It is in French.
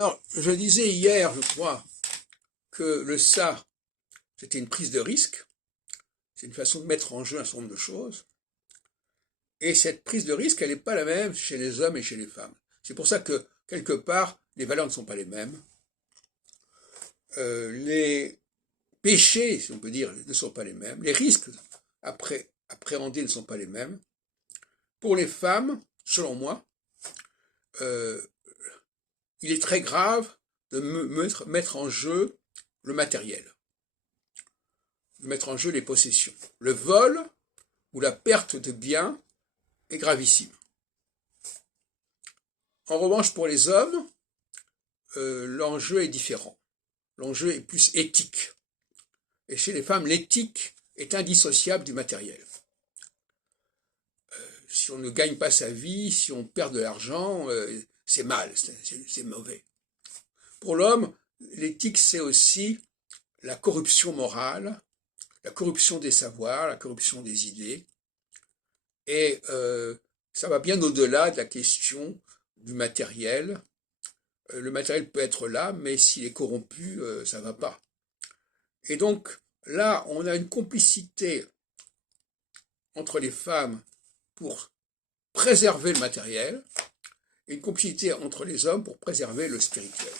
Alors, je disais hier, je crois, que le ça, c'était une prise de risque, c'est une façon de mettre en jeu un certain nombre de choses, et cette prise de risque, elle n'est pas la même chez les hommes et chez les femmes. C'est pour ça que, quelque part, les valeurs ne sont pas les mêmes, les péchés, si on peut dire, ne sont pas les mêmes, les risques appréhendés ne sont pas les mêmes. Pour les femmes, selon moi, euh, il est très grave de mettre en jeu le matériel, de mettre en jeu les possessions. Le vol ou la perte de biens est gravissime. En revanche, pour les hommes, l'enjeu est différent. L'enjeu est plus éthique. Et chez les femmes, l'éthique est indissociable du matériel. Si on ne gagne pas sa vie, si on perd de l'argent, c'est mal, c'est mauvais. Pour l'homme, l'éthique, c'est aussi la corruption morale, la corruption des savoirs, la corruption des idées. Et ça va bien au-delà de la question du matériel. Le matériel peut être là, mais s'il est corrompu, ça ne va pas. Et donc là, on a une complicité entre les femmes pour préserver le matériel et une complicité entre les hommes pour préserver le spirituel.